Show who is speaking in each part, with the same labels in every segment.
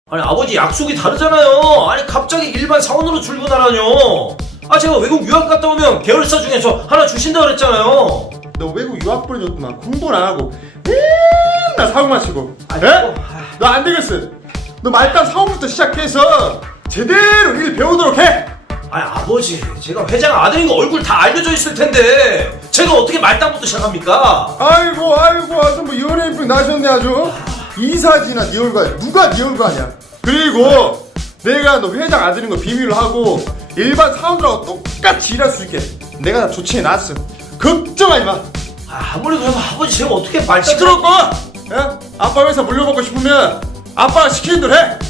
Speaker 1: 아니 아버지 약속이 다르잖아요. 아니 갑자기 일반 사원으로 출근하라뇨. 아 제가 외국 유학 갔다 오면 계열사 중에 저 하나 주신다 그랬잖아요.
Speaker 2: 너 외국 유학 보내줬더만 공부를 안 하고 맨날 사고 마시고. 에? 너 안 되겠어. 너 말단 사원부터 시작해서 제대로 일 배우도록 해.
Speaker 1: 아니 아버지 제가 회장 아들인 거 얼굴 다 알려져 있을 텐데 제가 어떻게 말단부터 시작합니까?
Speaker 2: 아이고 아주 뭐 연예인병 나셨네 아주. 이사지나 네 얼굴 누가 네 얼굴 아냐. 그리고 내가 너 회장 아들인 거 비밀로 하고 일반 사원들하고 똑같이 일할 수 있게 내가 다 조치해 놨어. 걱정하지 마.
Speaker 1: 아무래도 해서 아버지 제가 어떻게 말단
Speaker 2: 시끄러울 거. 야? 아빠 회사 물려받고 싶으면 아빠가 시키는 대로 해.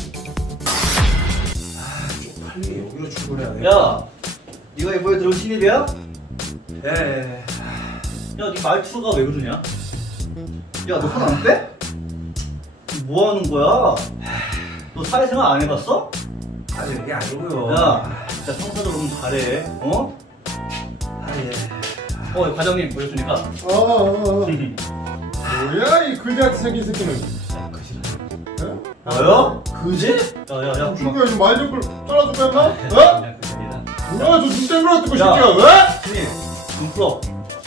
Speaker 1: 빨리 여기로 출근해야겠다.
Speaker 3: 야, 네가 이번에 들어온 신입이야?
Speaker 1: 예.
Speaker 3: 야, 네 말투가 왜 그러냐? 야, 너 손 안 빼? 뭐 하는 거야? 너 사회생활 안 해봤어?
Speaker 1: 아니 그게 아니고요.
Speaker 3: 야, 진짜 청소도 좀 잘해. 어?
Speaker 1: 예.
Speaker 3: 과장님 보여주니까.
Speaker 2: 뭐야 이 그지같이 생긴 새끼는.
Speaker 1: 뭐요? 그지?
Speaker 3: 야,
Speaker 2: 죽여 이 말좀 잘라줄까 임마? 어?
Speaker 3: 그냥 그게 아니라.
Speaker 2: 뭐야 저 눈땡그라 뜨고
Speaker 3: 야.
Speaker 2: 새끼야 왜?
Speaker 3: 신입, 눈 풀어.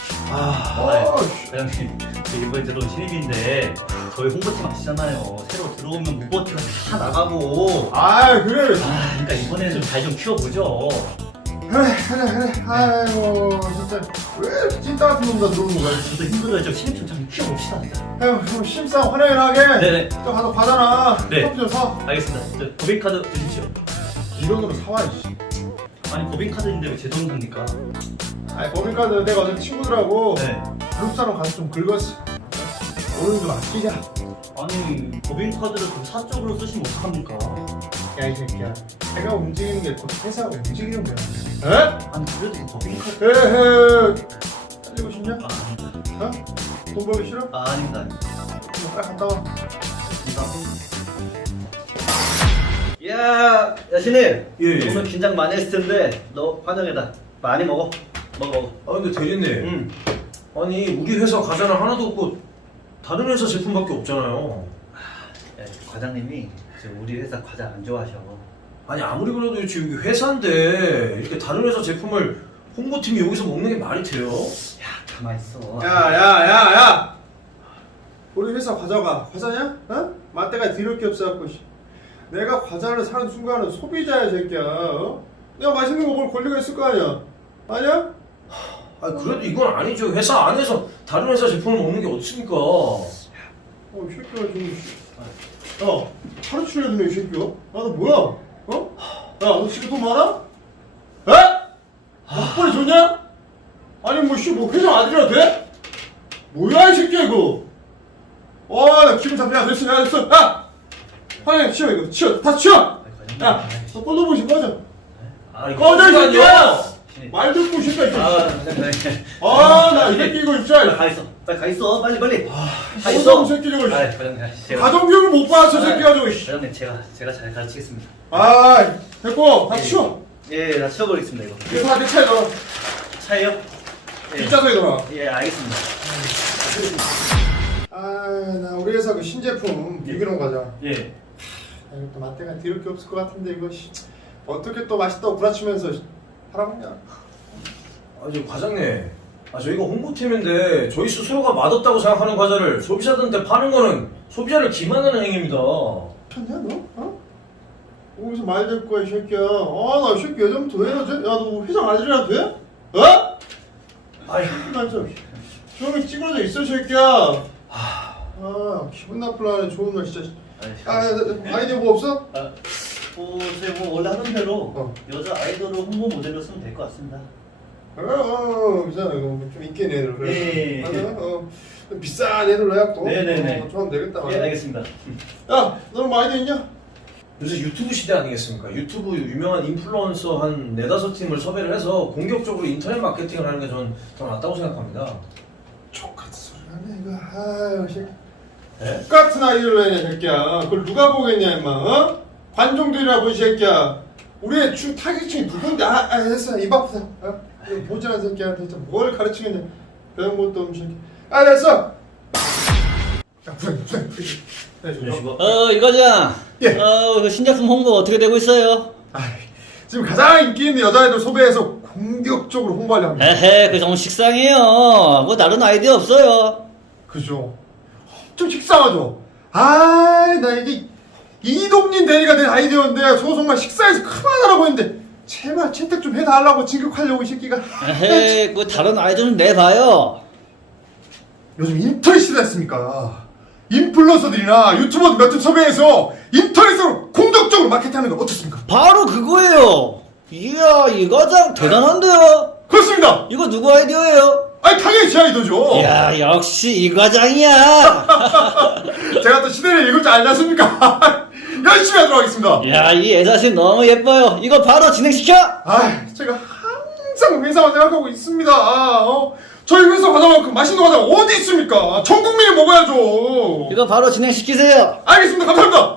Speaker 3: 과장님, 저 이번에 들어온 신입인데 저희 홍보팀 아시잖아요. 새로 들어오면 무버티가 다 나가고.
Speaker 2: 아 그래
Speaker 3: 그러니까 이번에는 좀 잘 좀 키워보죠.
Speaker 2: 그래 아이고 진짜 왜 이렇게 찐따 같은 놈다 들어오는 거야.
Speaker 3: 저도 힘들어요. 좀 신입 좀 잘 키워봅시다.
Speaker 2: 에휴 좀 심싸움 환영하게.
Speaker 3: 네네.
Speaker 2: 저 가서 과자나
Speaker 3: 네.
Speaker 2: 커피 좀 사.
Speaker 3: 알겠습니다. 저 법인카드 주십시오.
Speaker 2: 이런 거로 사와 이씨.
Speaker 3: 아니 법인카드인데 왜 제 돈 삽니까?
Speaker 2: 아니 법인카드 내가 어제 친구들하고
Speaker 3: 네.
Speaker 2: 그룹사로 가서 좀 긁었어. 오늘 좀 아끼자.
Speaker 3: 아니 법인카드를 그 사적으로 쓰시면 어떡합니까?
Speaker 2: 야 이 새끼야 내가 움직이는 게 곧 회사가 움직이는 거야. 에?
Speaker 3: 아니 그래도 법인카드.
Speaker 2: 에헤 잘리고 싶냐?
Speaker 3: 아,
Speaker 2: 어? 돈 벌기 싫어?
Speaker 3: 아닙니다.
Speaker 2: 빨리 갔다 와.
Speaker 3: 야 신입.
Speaker 1: 예.
Speaker 3: 오늘 긴장 많이 했을 텐데 너 화장해다. 많이 먹어. 먹어.
Speaker 1: 아 근데 대리님.
Speaker 3: 응.
Speaker 1: 아니 우리 회사 과자는 하나도 없고 다른 회사 제품밖에 없잖아요.
Speaker 3: 야, 과장님이 우리 회사 과자 안 좋아하셔.
Speaker 1: 아니 아무리 그래도 지금 여기 회사인데 이렇게 다른 회사 제품을 홍보팀이 여기서 먹는 게 말이 돼요?
Speaker 3: 야 가만 있어.
Speaker 2: 야야야야 우리 회사 과자가 과자냐? 어? 맛대가 뒤를 게 없어갖고 씨. 내가 과자를 사는 순간은 소비자야 새끼야. 어? 내가 맛있는 거 뭘 권리가 있을 거 아니야. 아니야?
Speaker 1: 아니 그래도 이건 아니죠. 회사 안에서 다른 회사 제품을 먹는 게 어떻습니까?
Speaker 2: 이 새끼가 좀 야 하루치려 드네 이 새끼야. 너 뭐야? 어? 야너 지금 돈 많아? 에? 목걸이 좋냐? 아니 뭐 회장 아들이라 돼? 뭐야 이 새끼야 이거. 나 기분 잡혀. 야 됐어 야 됐어. 야 화장실 치워 이거 치워 다 치워. 야너 꼴로보시 꺼져.
Speaker 1: 아니
Speaker 2: 꺼져 이 새끼야.
Speaker 3: 신입.
Speaker 2: 말 듣고 싶다 이거.
Speaker 3: 과장님.
Speaker 2: 나 이 새끼 이거 진짜.
Speaker 3: 가 있어. 빨리 가 있어. 빨리. 가
Speaker 2: 어떤
Speaker 3: 있어.
Speaker 2: 새끼 저거.
Speaker 3: 과장님 제가.
Speaker 2: 가정교육을 못 받았어 새끼가 저거.
Speaker 3: 과장님 제가 잘 가르치겠습니다.
Speaker 2: 됐고 다 치워.
Speaker 3: 예, 다 치워버리겠습니다 이거.
Speaker 2: 이거 다내 차에 넣어.
Speaker 3: 차예요? 예.
Speaker 2: 뒷좌석에 넣어.
Speaker 3: 예, 알겠습니다.
Speaker 2: 나 우리 회사 그 신제품 유기농 과자.
Speaker 3: 예.
Speaker 2: 이것도 맛대가 뒤를 게 없을 것 같은데 이거 어떻게 또 맛있다고 구라치면서 팔아먹냐?
Speaker 1: 아니 과장님, 저희가 홍보팀인데 저희 스스로가 맛없다고 생각하는 과자를 소비자들한테 파는 거는 소비자를 기만하는 행위입니다.
Speaker 2: 미쳤냐 너? 어? 어디서 말 될 거야 이 새끼야. 나 이 새끼 예전부터 왜 이러지? 야너 회장 아들이라 돼? 어?
Speaker 1: 아니
Speaker 2: 나 진짜 조용히 찌그러져 있어 이 새끼야. 기분 나쁠라네 좋은 날 진짜. 아이디어 뭐 없어?
Speaker 3: 저희 원래 하는 대로 여자 아이돌을 홍보 모델로 쓰면 될 것 같습니다.
Speaker 2: 괜찮아 이거 좀 인기 있는 애들 그래.
Speaker 3: 예.
Speaker 2: 좀 비싼 애들로 해갖고.
Speaker 3: 네네네.
Speaker 2: 좋아하면 되겠다.
Speaker 3: 예, 알겠습니다.
Speaker 2: 야, 너는 뭐 아이디어 있냐?
Speaker 1: 요새 유튜브 시대 아니겠습니까? 유튜브 유명한 인플루언서 한 4-5팀을 섭외를 해서 공격적으로 인터넷 마케팅을 하는 게 전 더 낫다고 생각합니다.
Speaker 2: 족같은 소리 하네 이거. 새끼.
Speaker 1: 네?
Speaker 2: 똑같은 아이디어를 해냐 새끼야. 그걸 누가 보겠냐 임마. 어? 관종들이라고 이 새끼야. 우리의 주 타깃층이 누군데? 됐어 입 아프다. 이거 보지란 새끼한테 진짜 뭘 가르치겠냐. 배운 것도 없는 새끼. 됐어. 부장님. 네, 좀.
Speaker 3: 이과장.
Speaker 2: 예.
Speaker 3: 그 신제품 홍보 어떻게 되고 있어요?
Speaker 2: 지금 가장 인기 있는 여자애들 섭외해서 공격적으로 홍보하려 합니다.
Speaker 3: 헤헤, 그 너무 식상해요. 뭐 다른 아이디어 없어요?
Speaker 2: 그죠? 좀 식상하죠? 나 이게 이동진 대리가 낸 아이디어인데 소송만 식사해서 그만하라고 했는데 제발 채택 좀 해달라고 진급하려고 이 새끼가.
Speaker 3: 헤헤, 그 다른 아이디어 좀 내봐요.
Speaker 2: 요즘 인터넷 시대 됐습니까? 인플루언서들이나 유튜버 몇 점 섭외해서 인터넷으로 공격적으로 마케팅하는 거 어떻습니까?
Speaker 3: 바로 그거예요. 이야, 이과장 대단한데요?
Speaker 2: 그렇습니다!
Speaker 3: 이거 누구 아이디어예요?
Speaker 2: 당연히 제 아이디어죠.
Speaker 3: 이야, 역시 이과장이야.
Speaker 2: 제가 또 시대를 읽을 줄 알지 않습니까? 열심히 하도록 하겠습니다.
Speaker 3: 이야, 이 애사심 너무 예뻐요. 이거 바로 진행시켜!
Speaker 2: 제가 항상 회사만 생각하고 있습니다. 저희 회사 과자만큼 맛있는 과자 어디 있습니까? 전 국민이 먹어야죠.
Speaker 3: 이거 바로 진행시키세요.
Speaker 2: 알겠습니다. 감사합니다.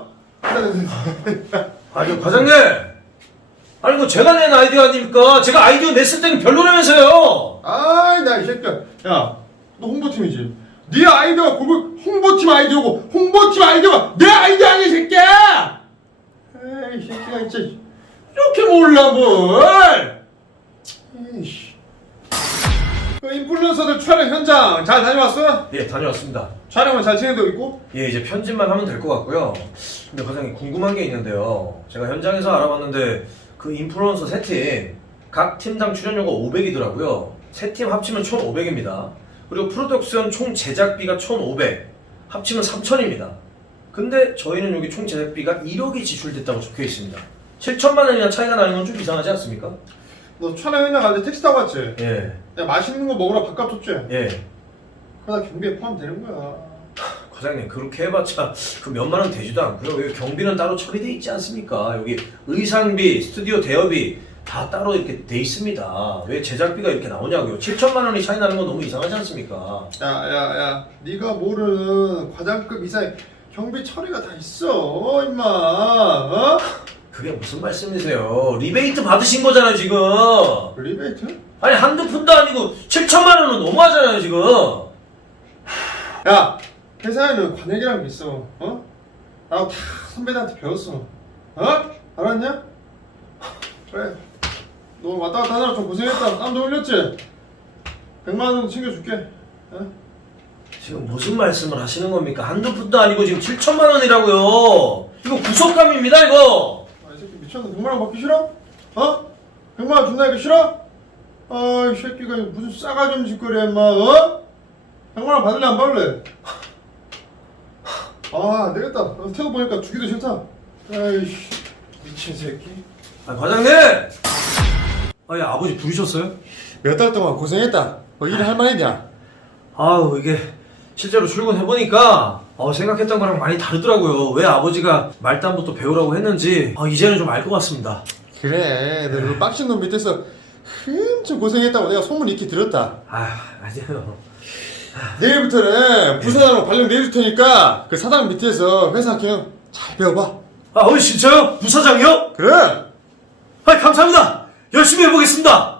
Speaker 1: 아니 과장님, 아니 이거 제가 낸 아이디어 아닙니까? 제가 아이디어 냈을 때는 별로라면서요.
Speaker 2: 나 이 새끼야. 야, 너 홍보팀이지? 네 아이디어가 결국 홍보팀 아이디어고 홍보팀 아이디어가 내 아이디어 아니야, 이 새끼야! 이 새끼가 진짜 이렇게 몰라 뭘? 에이씨. 그 인플루언서들 촬영 현장 잘 다녀왔어?
Speaker 1: 예, 다녀왔습니다.
Speaker 2: 촬영은 잘 진행되고 있고?
Speaker 1: 예, 이제 편집만 하면 될 것 같고요. 근데 과장님 궁금한 게 있는데요. 제가 현장에서 알아봤는데 그 인플루언서 세 팀, 각 팀당 출연료가 500이더라고요. 세 팀 합치면 1,500입니다. 그리고 프로덕션 총 제작비가 1,500, 합치면 3,000입니다. 근데 저희는 여기 총 제작비가 1억이 지출됐다고 적혀 있습니다. 7천만 원이나 차이가 나는 건 좀 이상하지 않습니까?
Speaker 2: 너 촬영 현장 갈 때 택시 타고 왔지?
Speaker 1: 예,
Speaker 2: 내가 맛있는 거 먹으러 밥값 줬지?
Speaker 1: 예.
Speaker 2: 그러다 경비에 포함되는 거야.
Speaker 1: 과장님 그렇게 해봤자 그 몇만 원 되지도 않고요. 여기 경비는 따로 처리돼 있지 않습니까? 여기 의상비, 스튜디오 대여비 다 따로 이렇게 돼 있습니다. 왜 제작비가 이렇게 나오냐고요? 7천만 원이 차이 나는 건 너무 이상하지 않습니까?
Speaker 2: 야, 네가 모르는 과장급 이상의 경비 처리가 다 있어, 임마.
Speaker 1: 그게 무슨 말씀이세요? 리베이트 받으신 거잖아요 지금.
Speaker 2: 리베이트?
Speaker 1: 아니 한두 푼도 아니고 7천만 원은 너무하잖아요 지금.
Speaker 2: 야, 회사에는 관행이라는 게 있어, 나도 다 선배들한테 배웠어, 알았냐? 그래, 너 왔다 갔다 하느라 좀 고생했다. 땀도 흘렸지? 100만 원 챙겨줄게,
Speaker 1: 지금 무슨 말씀을 하시는 겁니까? 한두 푼도 아니고 지금 7천만 원이라고요. 이거 구속감입니다 이거.
Speaker 2: 이 새끼 미쳤네. 100만 원 받기 싫어? 100만 원 준다니까 싫어? 이 새끼가 무슨 싸가지 없는 짓거리야, 임마, 100만 원 받을래, 안 받을래? 안 되겠다. 태도 보니까 주기도 싫다. 아이씨, 미친 새끼.
Speaker 1: 과장님! 아니 아버지 부르셨어요?
Speaker 2: 몇 달 동안 고생했다. 일을 할 만했냐?
Speaker 1: 아우 이게 실제로 출근해보니까 생각했던 거랑 많이 다르더라고요. 왜 아버지가 말단부터 배우라고 했는지 이제는 좀 알 것 같습니다.
Speaker 2: 그래, 너 그 빡신 놈 밑에서 엄청 고생했다고 내가 소문 익히 들었다.
Speaker 1: 아니에요.
Speaker 2: 내일부터는 부사장으로 발령 내릴 테니까 그 사장 밑에서 회사 경영 잘 배워봐.
Speaker 1: 진짜요? 부사장이요?
Speaker 2: 그래.
Speaker 1: 감사합니다. 열심히 해보겠습니다.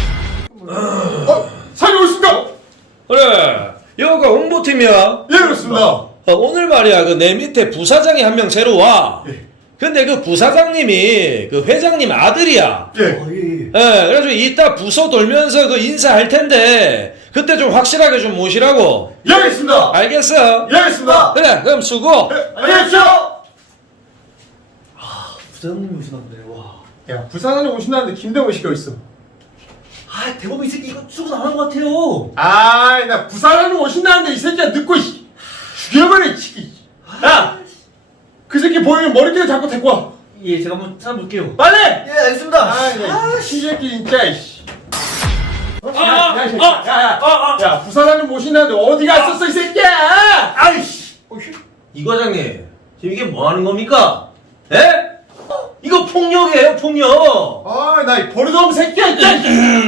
Speaker 2: 사장님 오셨습니까?
Speaker 1: 그래, 여기가 홍보팀이야.
Speaker 2: 예, 그렇습니다.
Speaker 1: 오늘 말이야, 그 내 밑에 부사장이 한 명 새로 와.
Speaker 2: 예.
Speaker 1: 근데 그 부사장님이 그 회장님 아들이야.
Speaker 2: 예.
Speaker 1: 그래가지고 이따 부서 돌면서 그 인사할 텐데 그때 좀 확실하게 좀 모시라고.
Speaker 2: 예, 알겠습니다.
Speaker 1: 알겠어?
Speaker 2: 예, 알겠습니다.
Speaker 1: 그래, 그럼 수고.
Speaker 2: 안녕히 계십시오.
Speaker 3: 부장님이 오시는데, 와.
Speaker 2: 야, 부사장님 오신다는데 김대모 시켜 있어.
Speaker 3: 대범이 이 새끼 이거 수고 안 한 것 같아요.
Speaker 2: 나 부사장님 오신다는데 이 새끼야 늦고 죽여버려, 이 새끼. 야, 그 새끼 보이면 머리띠를 잡고 데리고 와.
Speaker 3: 예, 제가 한번 찾아볼게요.
Speaker 2: 빨리!
Speaker 3: 예, 알겠습니다.
Speaker 2: 이 새끼 진짜, 이씨. 야, 부사장님 모신다는데 어디 갔었어, 이 새끼야!
Speaker 1: 아이씨! 이 과장님, 지금 이게 뭐 하는 겁니까? 에? 이거 폭력이에요, 폭력!
Speaker 2: 나 이 버릇없는 새끼야, 진짜!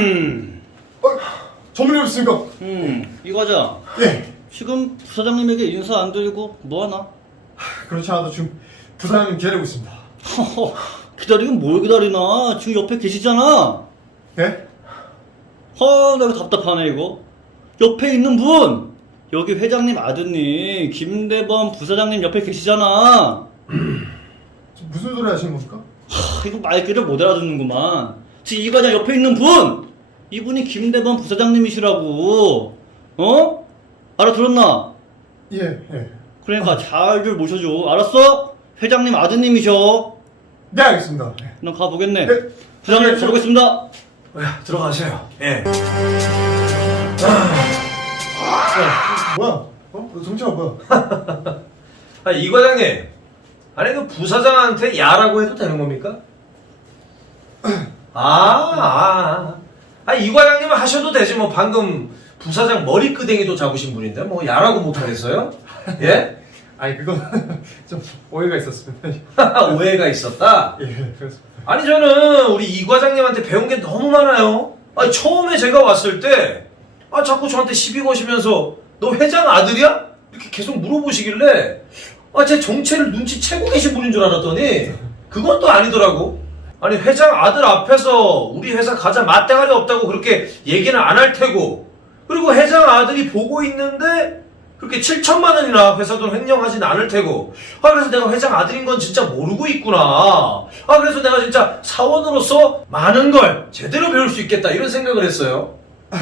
Speaker 2: 전문의 없습니까?
Speaker 3: 이과장.
Speaker 2: 예.
Speaker 3: 지금 부사장님에게 인사 안 드리고 뭐하나?
Speaker 2: 그렇지 않아도 지금 부사장님 기다리고 있습니다.
Speaker 3: 기다리긴 뭘 기다리나? 지금 옆에 계시잖아.
Speaker 2: 네?
Speaker 3: 나 이거 답답하네 이거. 옆에 있는 분 여기 회장님 아드님 김대범 부사장님 옆에 계시잖아.
Speaker 2: 지금 무슨 소리 하시는 겁니까?
Speaker 3: 이거 말귀를 못 알아듣는구만. 지금 이 과장 옆에 있는 분! 이분이 김대범 부사장님이시라고. 어? 알아들었나?
Speaker 2: 예.
Speaker 3: 그러니까 잘들 모셔줘. 알았어? 회장님 아드님이셔.
Speaker 2: 네, 알겠습니다. 예.
Speaker 3: 난 가보겠네.
Speaker 2: 네.
Speaker 3: 부장님
Speaker 2: 네,
Speaker 3: 가보겠습니다.
Speaker 1: 야, 들어가세요. 예.
Speaker 2: 뭐야? 너 정체가 뭐야?
Speaker 1: 아니, 이 과장님. 아니, 그 부사장한테 야라고 해도 되는 겁니까? 아니, 이 과장님은 하셔도 되지. 뭐, 방금 부사장 머리끄댕이도 잡으신 분인데, 뭐, 야라고 못하겠어요? 예?
Speaker 2: 아니, 그건 좀 오해가 있었습니다.
Speaker 1: 오해가 있었다?
Speaker 2: 예, 그렇습니다.
Speaker 1: 아니, 저는 우리 이 과장님한테 배운 게 너무 많아요. 아니, 처음에 제가 왔을 때, 자꾸 저한테 시비 거시면서, 너 회장 아들이야? 이렇게 계속 물어보시길래, 제 정체를 눈치채고 계신 분인 줄 알았더니, 그건 또 아니더라고. 아니, 회장 아들 앞에서 우리 회사 가자 맞대가리 없다고 그렇게 얘기는 안 할 테고, 그리고 회장 아들이 보고 있는데, 그렇게 7천만 원이나 회사 돈 횡령하진 않을 테고, 그래서 내가 회장 아들인 건 진짜 모르고 있구나. 그래서 내가 진짜 사원으로서 많은 걸 제대로 배울 수 있겠다, 이런 생각을 했어요.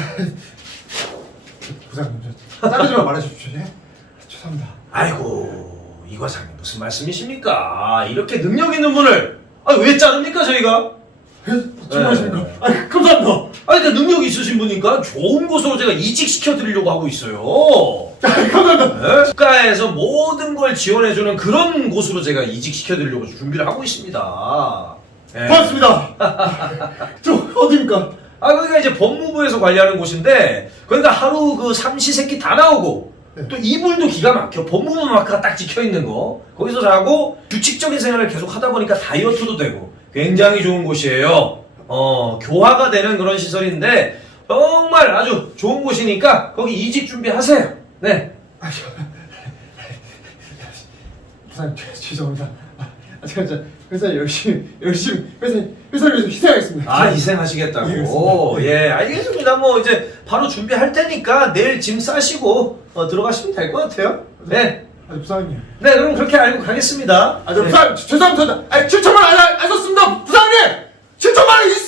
Speaker 2: 부장님, 저 자르지만 말해주십시오. 예? 죄송합니다.
Speaker 1: 아이고, 이 과장님 무슨 말씀이십니까? 이렇게 능력 있는 분을, 왜 자릅니까, 저희가?
Speaker 2: 정말이십니까? 감사합니다.
Speaker 1: 그러니까 능력 있으신 분이니까 좋은 곳으로 제가 이직시켜 드리려고 하고 있어요.
Speaker 2: 감사합니다.
Speaker 1: 네? 국가에서 모든 걸 지원해주는 그런 곳으로 제가 이직시켜 드리려고 준비를 하고 있습니다. 네.
Speaker 2: 고맙습니다. 저 어디입니까?
Speaker 1: 그러니까 이제 법무부에서 관리하는 곳인데, 그러니까 하루 그 삼시세끼 다 나오고,
Speaker 2: 네.
Speaker 1: 또 이불도 기가 막혀. 법무부 마크가 딱 찍혀 있는 거. 거기서 자고, 규칙적인 생활을 계속 하다 보니까 다이어트도 되고, 굉장히 좋은 곳이에요. 교화가 되는 그런 시설인데, 정말 아주 좋은 곳이니까, 거기 이직 준비하세요. 네.
Speaker 2: 부장님, 죄송합니다. 제가 진짜 회사에 열심히 회사를 위해서 희생하겠습니다.
Speaker 1: 희생하시겠다고. 예, 알겠습니다. 뭐, 이제 바로 준비할 테니까 내일 짐 싸시고, 들어가시면 될 것 같아요. 네.
Speaker 2: 부장님.
Speaker 1: 네, 그럼 그렇게 알고 가겠습니다.
Speaker 2: 부장님, 죄송합니다. 7천만 원 안 썼습니다. 부장님! 7천만 원 있어요!